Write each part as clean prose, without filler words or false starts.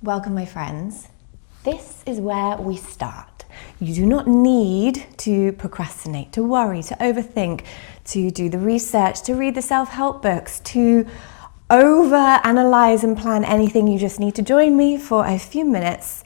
Welcome, my friends. This is where we start. You do not need to procrastinate, to worry, to overthink, to do the research, to read the self-help books, to over-analyze and plan anything. You just need to join me for a few minutes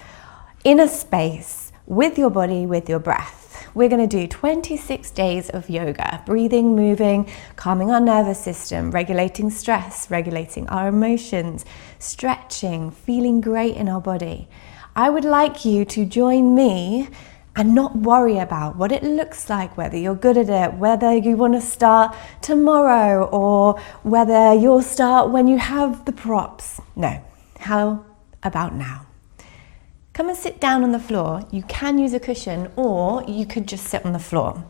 in a space with your body, with your breath. We're going to do 26 days of yoga, breathing, moving, calming our nervous system, regulating stress, regulating our emotions, stretching, feeling great in our body. I would like you to join me and not worry about what it looks like, whether you're good at it, whether you want to start tomorrow, or whether you'll start when you have the props. No, how about now? Come and sit down on the floor. You can use a cushion, or you could just sit on the floor.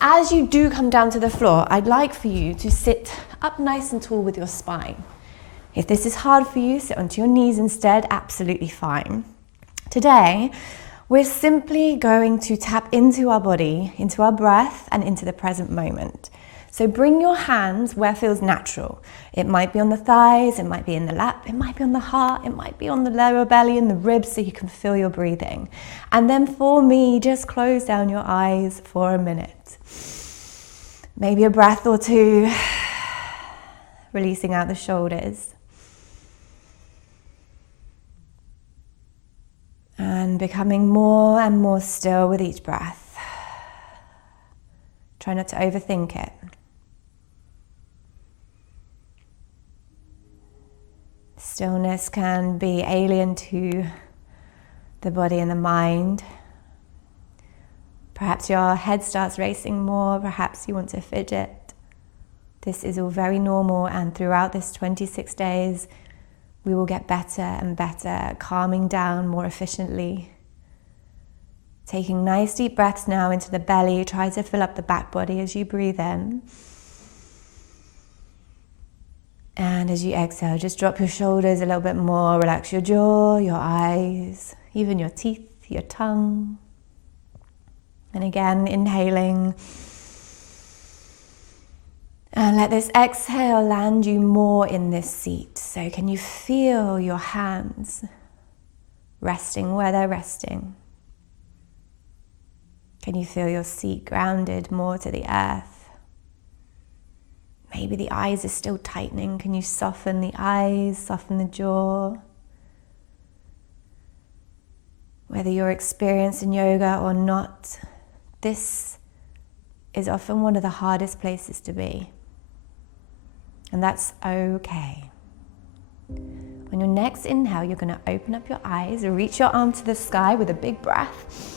As you do come down to the floor, I'd like for you to sit up nice and tall with your spine. If this is hard for you, sit onto your knees instead, absolutely fine. Today, we're simply going to tap into our body, into our breath, and into the present moment. So bring your hands where it feels natural. It might be on the thighs, it might be in the lap, it might be on the heart, it might be on the lower belly and the ribs so you can feel your breathing. And then for me, just close down your eyes for a minute. Maybe a breath or two, releasing out the shoulders. And becoming more and more still with each breath. Try not to overthink it. Stillness can be alien to the body and the mind. Perhaps your head starts racing more, perhaps you want to fidget. This is all very normal, and throughout this 26 days, we will get better and better at calming down more efficiently. Taking nice deep breaths now into the belly. Try to fill up the back body as you breathe in. And as you exhale, just drop your shoulders a little bit more. Relax your jaw, your eyes, even your teeth, your tongue. And again, inhaling. And let this exhale land you more in this seat. So can you feel your hands resting where they're resting? Can you feel your seat grounded more to the earth? Maybe the eyes are still tightening. Can you soften the eyes, soften the jaw? Whether you're experienced in yoga or not, this is often one of the hardest places to be. And that's okay. On your next inhale, you're going to open up your eyes, reach your arm to the sky with a big breath.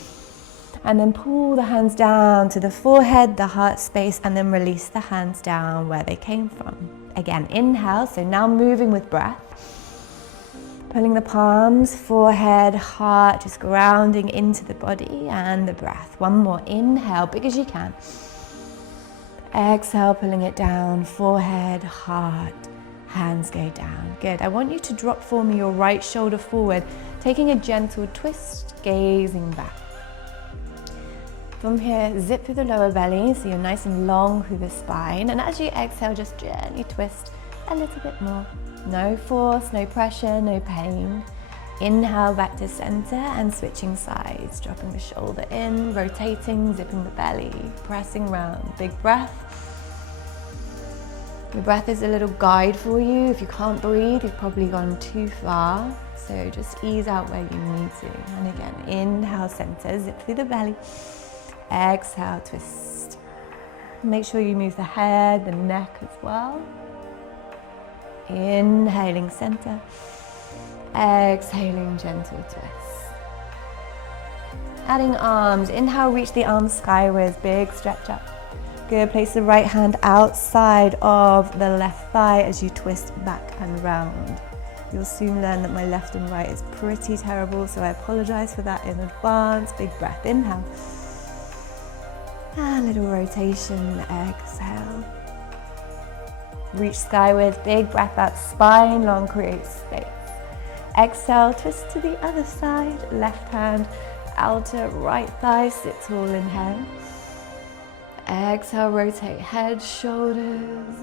And then pull the hands down to the forehead, the heart space, and then release the hands down where they came from. Again, inhale, so now moving with breath. Pulling the palms, forehead, heart, just grounding into the body and the breath. One more, inhale, big as you can. Exhale, pulling it down, forehead, heart, hands go down. Good, I want you to drop for me your right shoulder forward, taking a gentle twist, gazing back. From here, zip through the lower belly, so you're nice and long through the spine. And as you exhale, just gently twist a little bit more. No force, no pressure, no pain. Inhale back to center and switching sides. Dropping the shoulder in, rotating, zipping the belly, pressing round. Big breath. Your breath is a little guide for you. If you can't breathe, you've probably gone too far. So just ease out where you need to. And again, inhale, center, zip through the belly. Exhale, twist. Make sure you move the head, the neck as well. Inhaling, center. Exhaling, gentle twist. Adding arms. Inhale, reach the arms skywards, big stretch up. Good, place the right hand outside of the left thigh as you twist back and round. You'll soon learn that my left and right is pretty terrible, so I apologize for that in advance. Big breath, inhale. A little rotation, exhale. Reach skywards, big breath out, spine long, create space. Exhale, twist to the other side, left hand, outer right thigh, sit tall, inhale. Exhale, rotate head, shoulders,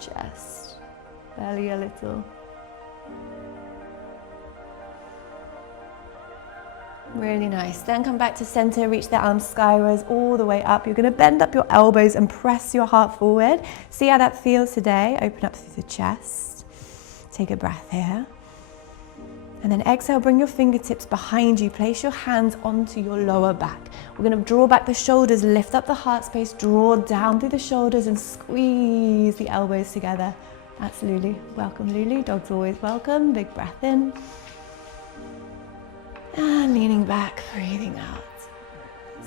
chest, belly a little. Really nice. Then come back to center, reach the arms skywards all the way up. You're going to bend up your elbows and press your heart forward. See how that feels today. Open up through the chest. Take a breath here. And then exhale, bring your fingertips behind you. Place your hands onto your lower back. We're going to draw back the shoulders, lift up the heart space, draw down through the shoulders and squeeze the elbows together. Absolutely. Welcome, Lulu. Dog's always welcome. Big breath in. And leaning back, breathing out.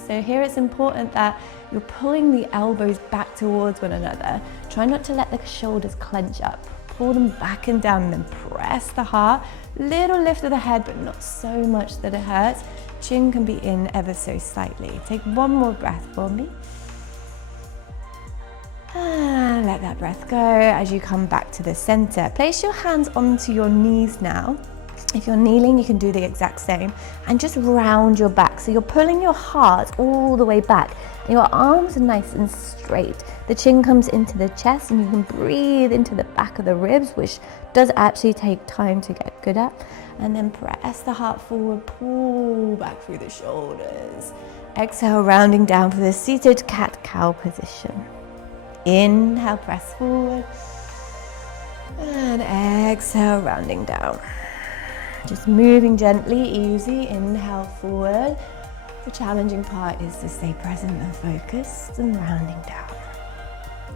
So here it's important that you're pulling the elbows back towards one another. Try not to let the shoulders clench up. Pull them back and down and then press the heart. Little lift of the head, but not so much that it hurts. Chin can be in ever so slightly. Take one more breath for me. And let that breath go as you come back to the center. Place your hands onto your knees now. If you're kneeling, you can do the exact same and just round your back. So you're pulling your heart all the way back and your arms are nice and straight. The chin comes into the chest and you can breathe into the back of the ribs, which does actually take time to get good at. And then press the heart forward, pull back through the shoulders. Exhale, rounding down for the seated cat-cow position. Inhale, press forward. And exhale, rounding down. Just moving gently, easy, inhale forward. The challenging part is to stay present and focused and rounding down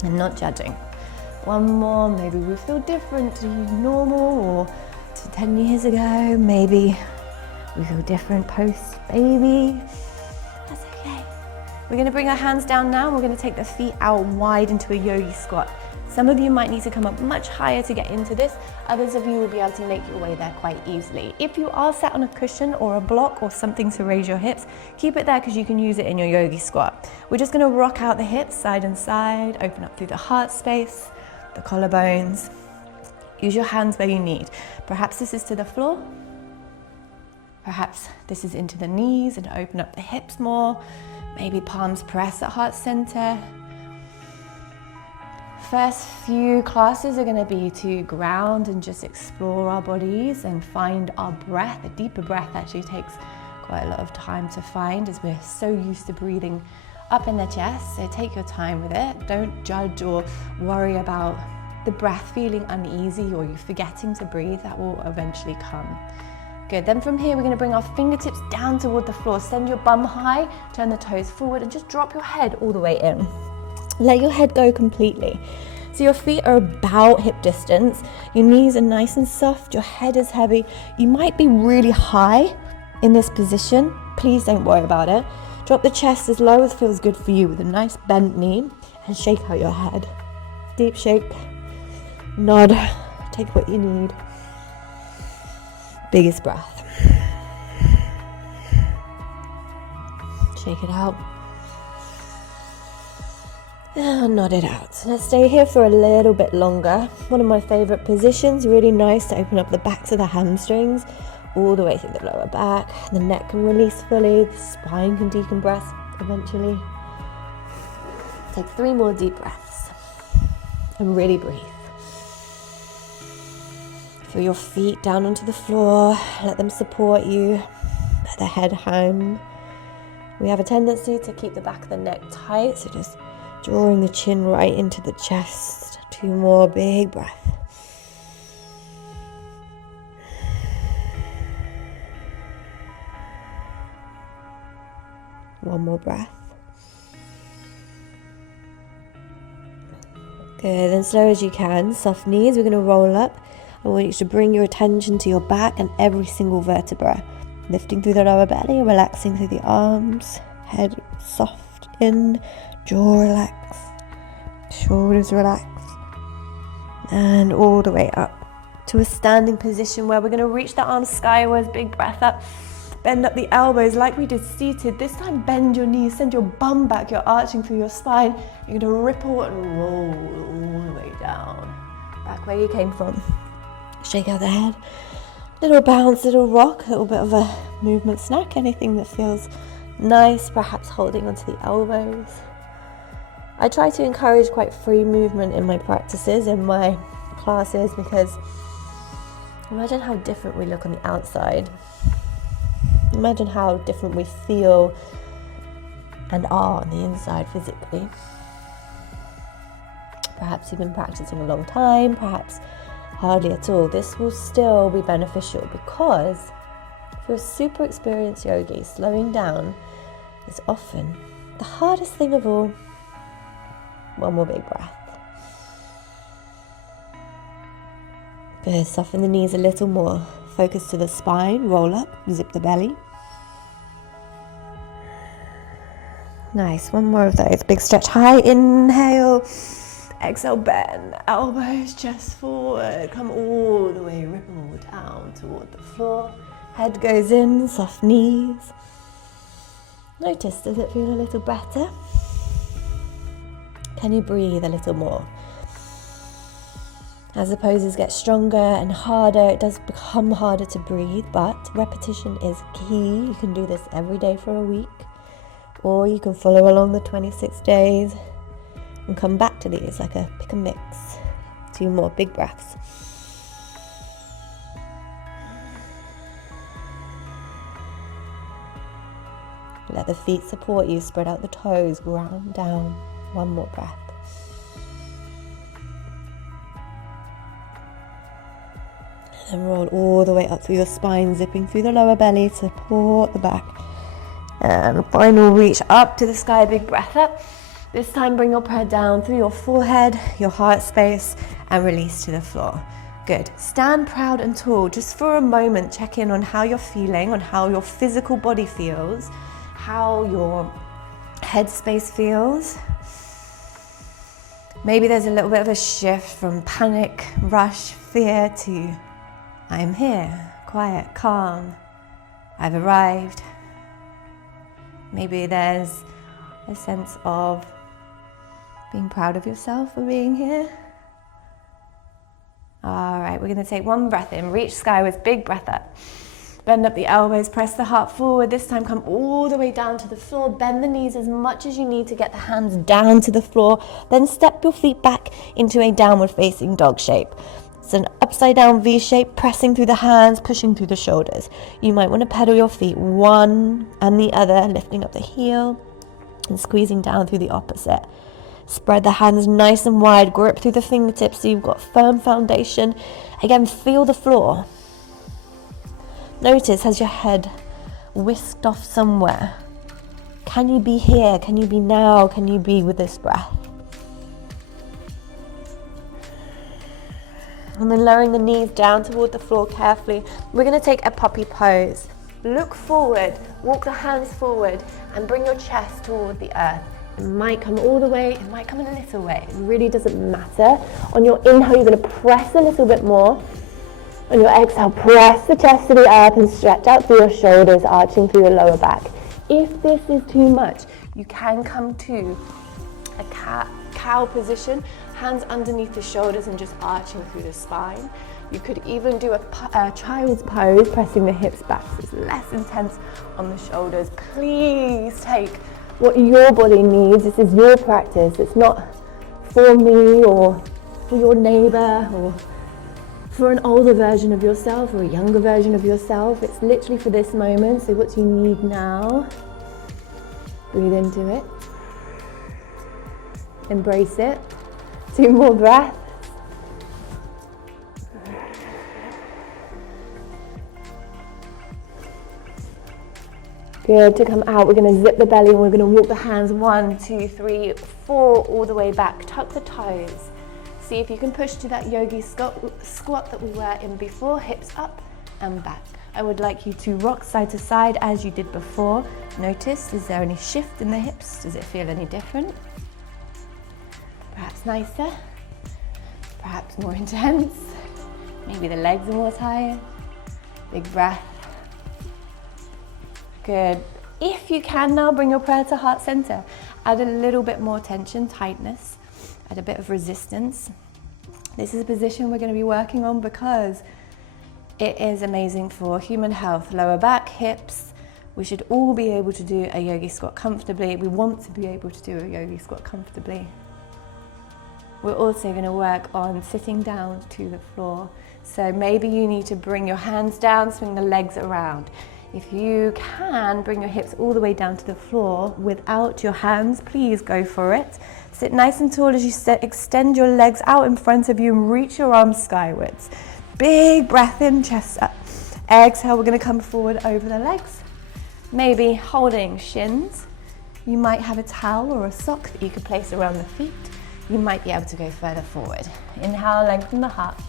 and not judging. One more, maybe we feel different to normal or to 10 years ago. Maybe we feel different post-baby. That's okay. We're gonna bring our hands down now and we're gonna take the feet out wide into a yogi squat. Some of you might need to come up much higher to get into this. Others of you will be able to make your way there quite easily. If you are sat on a cushion or a block or something to raise your hips, keep it there because you can use it in your yogi squat. We're just going to rock out the hips side and side, open up through the heart space, the collarbones. Use your hands where you need. Perhaps this is to the floor. Perhaps this is into the knees and open up the hips more. Maybe palms press at heart center. First few classes are going to be to ground and just explore our bodies and find our breath. A deeper breath actually takes quite a lot of time to find as we're so used to breathing up in the chest. So take your time with it. Don't judge or worry about the breath feeling uneasy or you forgetting to breathe. That will eventually come. Good. Then from here, we're going to bring our fingertips down toward the floor. Send your bum high, turn the toes forward and just drop your head all the way in. Let your head go completely. So your feet are about hip distance. Your knees are nice and soft. Your head is heavy. You might be really high in this position. Please don't worry about it. Drop the chest as low as feels good for you with a nice bent knee and shake out your head. Deep shake. Nod. Take what you need. Biggest breath. Shake it out. And nod it out. Let's stay here for a little bit longer. One of my favorite positions, really nice to open up the backs of the hamstrings all the way through the lower back. The neck can release fully, the spine can decompress eventually. Take 3 more deep breaths and really breathe. Feel your feet down onto the floor, let them support you, let the head hang. We have a tendency to keep the back of the neck tight, so just drawing the chin right into the chest. 2 more big breaths. One more breath. Good, then slow as you can, soft knees, we're going to roll up. I want you to bring your attention to your back and every single vertebra. Lifting through the lower belly, relaxing through the arms, head soft in, jaw relax, shoulders relax, and all the way up to a standing position where we're going to reach the arms skywards, big breath up, bend up the elbows like we did seated. This time bend your knees, send your bum back, you're arching through your spine. You're going to ripple and roll all the way down, back where you came from. Shake out the head, little bounce, little rock, a little bit of a movement snack, anything that feels nice, perhaps holding onto the elbows. I try to encourage quite free movement in my practices, in my classes, because imagine how different we look on the outside Imagine how different we feel and are on the inside physically. Perhaps you've been practicing a long time, perhaps hardly at all. This will still be beneficial because if you're a super experienced yogi, slowing down is often the hardest thing of all. One more big breath. Good, soften the knees a little more. Focus to the spine, roll up, zip the belly. Nice, one more of those. Big stretch, high inhale. Exhale, bend, elbows, chest forward. Come all the way, ripple down toward the floor. Head goes in, soft knees. Notice, does it feel a little better? Can you breathe a little more? As the poses get stronger and harder, it does become harder to breathe, but repetition is key. You can do this every day for a week, or you can follow along the 26 days and come back to these like a pick and mix. 2 more big breaths. Let the feet support you, spread out the toes, ground down. 1 more breath. And then roll all the way up through your spine, zipping through the lower belly, support the back. And final reach up to the sky, big breath up. This time bring your prayer down through your forehead, your heart space, and release to the floor. Good. Stand proud and tall. Just for a moment, check in on how you're feeling, on how your physical body feels, how your head space feels. Maybe there's a little bit of a shift from panic, rush, fear to I'm here, quiet, calm, I've arrived. Maybe there's a sense of being proud of yourself for being here. All right, we're gonna take 1 breath in, reach skyward, big breath up. Bend up the elbows, press the heart forward. This time come all the way down to the floor. Bend the knees as much as you need to get the hands down to the floor. Then step your feet back into a downward facing dog shape. It's an upside down V shape, pressing through the hands, pushing through the shoulders. You might want to pedal your feet one and the other, lifting up the heel and squeezing down through the opposite. Spread the hands nice and wide, grip through the fingertips so you've got firm foundation. Again, feel the floor. Notice, has your head whisked off somewhere? Can you be here? Can you be now? Can you be with this breath? And then lowering the knees down toward the floor carefully. We're going to take a puppy pose. Look forward, walk the hands forward, and bring your chest toward the earth. It might come all the way, it might come a little way. It really doesn't matter. On your inhale, you're going to press a little bit more. On your exhale, press the chest to the earth and stretch out through your shoulders, arching through your lower back. If this is too much, you can come to a cow position, hands underneath the shoulders and just arching through the spine. You could even do a child's pose, pressing the hips back so it's less intense on the shoulders. Please take what your body needs. This is your practice. It's not for me or for your neighbor or for an older version of yourself or a younger version of yourself. It's literally for this moment. So what you need now, breathe into it, embrace it. 2 more breaths. Good. To come out, we're going to zip the belly and we're going to walk the hands 1, 2, 3, 4 all the way back. Tuck the toes. See if you can push to that yogi squat that we were in before, hips up and back. I would like you to rock side to side as you did before. Notice, is there any shift in the hips? Does it feel any different? Perhaps nicer, perhaps more intense. Maybe the legs are more tired. Big breath. Good. If you can now, bring your prayer to heart center. Add a little bit more tension, tightness. Add a bit of resistance. This is a position we're going to be working on because it is amazing for human health. Lower back, hips. We should all be able to do a yogi squat comfortably. We want to be able to do a yogi squat comfortably. We're also going to work on sitting down to the floor. So maybe you need to bring your hands down, swing the legs around. If you can, bring your hips all the way down to the floor without your hands, please go for it. Sit nice and tall as you extend your legs out in front of you and reach your arms skywards. Big breath in, chest up. Exhale, we're going to come forward over the legs. Maybe holding shins. You might have a towel or a sock that you could place around the feet. You might be able to go further forward. Inhale, lengthen the heart.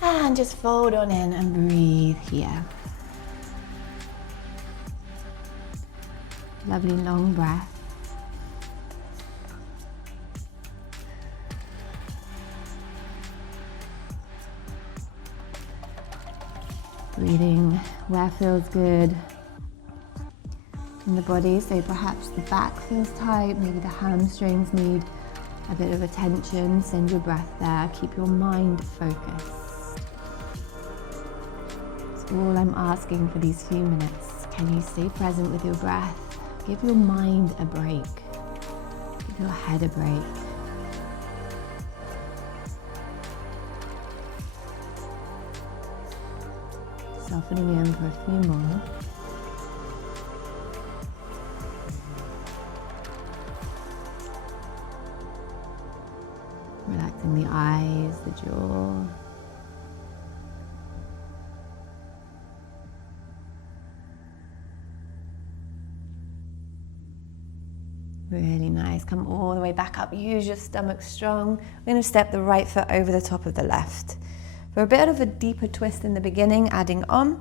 And just fold on in and breathe here. Lovely long breath. Breathing where feels good in the body, so perhaps the back feels tight, maybe the hamstrings need a bit of attention. Send your breath there, keep your mind focused. That's all I'm asking for these few minutes. Can you stay present with your breath? Give your mind a break, give your head a break. Softening in for a few more. Relaxing the eyes, the jaw. Really nice. Come all the way back up. Use your stomach strong. We're going to step the right foot over the top of the left. For a bit of a deeper twist in the beginning, adding on.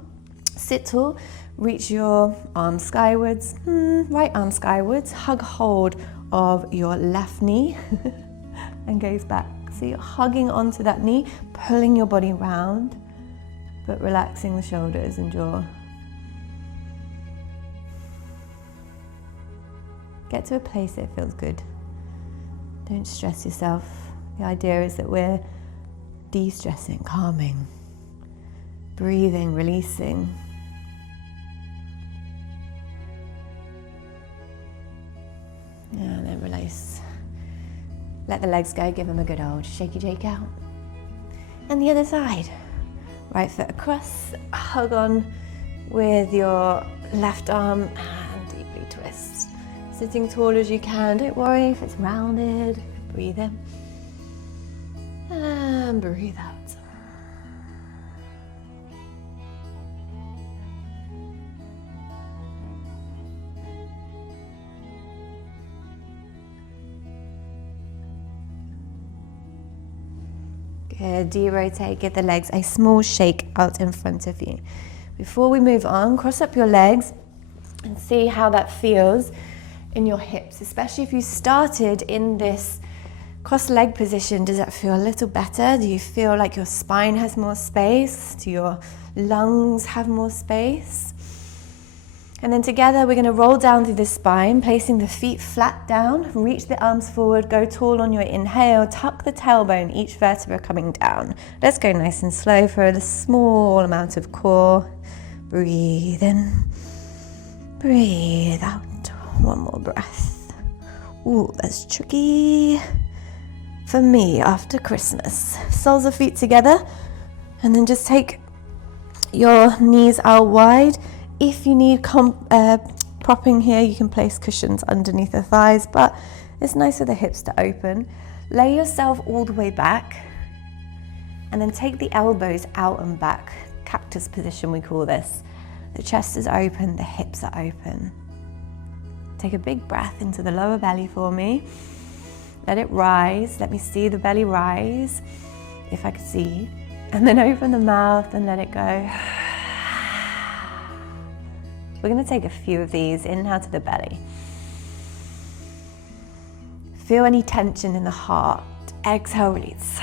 Sit tall. Reach your arms skywards. Right arm skywards. Hug hold of your left knee and gaze back. So you're hugging onto that knee, pulling your body round, but relaxing the shoulders and jaw. Get to a place that feels good. Don't stress yourself. The idea is that we're de-stressing, calming, breathing, releasing. And then release. Let the legs go, give them a good old shaky shake out. And the other side. Right foot across, hug on with your left arm and deeply twist. Sitting tall as you can, don't worry if it's rounded. Breathe in and breathe out. Good, de-rotate, give the legs a small shake out in front of you. Before we move on, cross up your legs and see how that feels in your hips, especially if you started in this cross leg position. Does that feel a little better? Do you feel like your spine has more space? Do your lungs have more space? And then together we're going to roll down through the spine, placing the feet flat down, reach the arms forward, go tall on your inhale, tuck the tailbone, each vertebra coming down. Let's go nice and slow for a small amount of core. Breathe in, breathe out. One more breath. Ooh, that's tricky for me after Christmas. Soles of feet together, and then just take your knees out wide. If you need propping here, you can place cushions underneath the thighs, but it's nice for the hips to open. Lay yourself all the way back, and then take the elbows out and back. Cactus position, we call this. The chest is open, the hips are open. Take a big breath into the lower belly for me. Let it rise. Let me see the belly rise, if I could see. And then open the mouth and let it go. We're going to take a few of these. Inhale to the belly. Feel any tension in the heart. Exhale, release.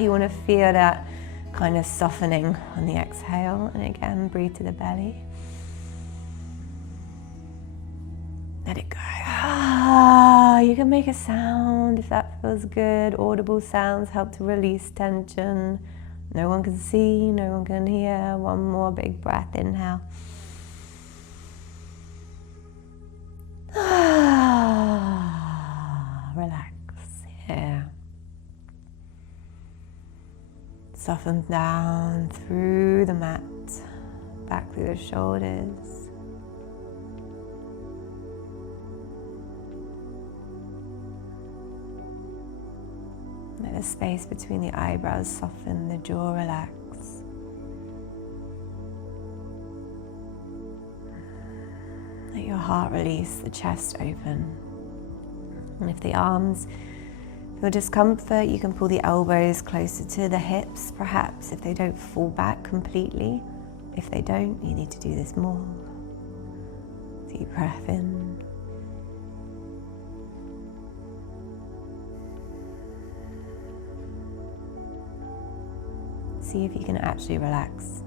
You want to feel that kind of softening on the exhale. And again, breathe to the belly. Let it go. You can make a sound if that feels good. Audible sounds help to release tension. No one can see, no one can hear. One more big breath. Inhale. Relax. Yeah. Soften down through the mat. back through the shoulders. Let the space between the eyebrows soften, the jaw relax. Let your heart release, the chest open. And if the arms feel discomfort, you can pull the elbows closer to the hips, perhaps, if they don't fall back completely. If they don't, you need to do this more. Deep breath in. See if you can actually relax.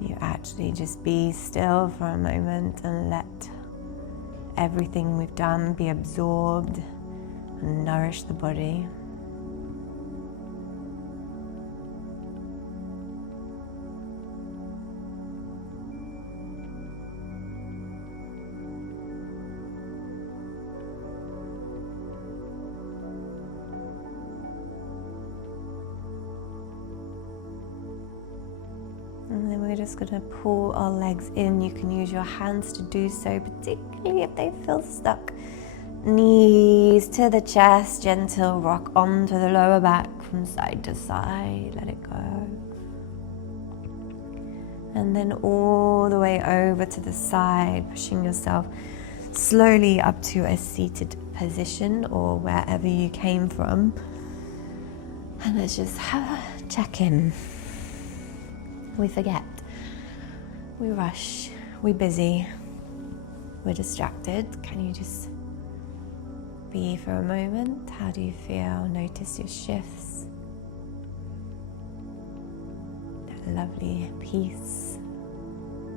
You actually just be still for a moment and let everything we've done be absorbed and nourish the body. And then we're just going to pull our legs in. You can use your hands to do so, particularly if they feel stuck. Knees to the chest, gentle rock onto the lower back from side to side. Let it go. And then all the way over to the side, pushing yourself slowly up to a seated position or wherever you came from. And let's just have a check-in. We forget, we rush, we're busy, we're distracted. Can you just be for a moment? How do you feel? Notice your shifts. That lovely peace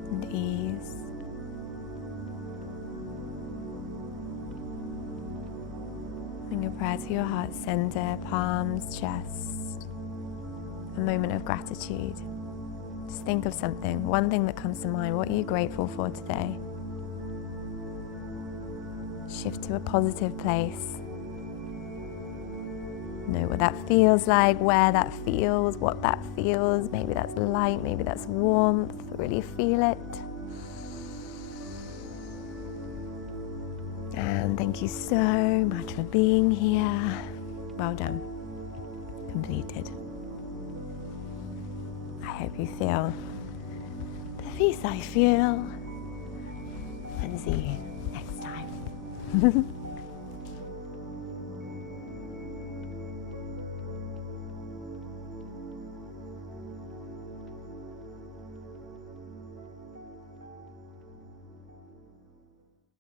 and ease. Bring your prayer to your heart center, palms, chest. A moment of gratitude. Just think of something, one thing that comes to mind. What are you grateful for today? Shift to a positive place. Know what that feels like, where that feels, what that feels. Maybe that's light, maybe that's warmth. Really feel it. And thank you so much for being here. Well done. Completed. I hope you feel the peace I feel, and see you next time.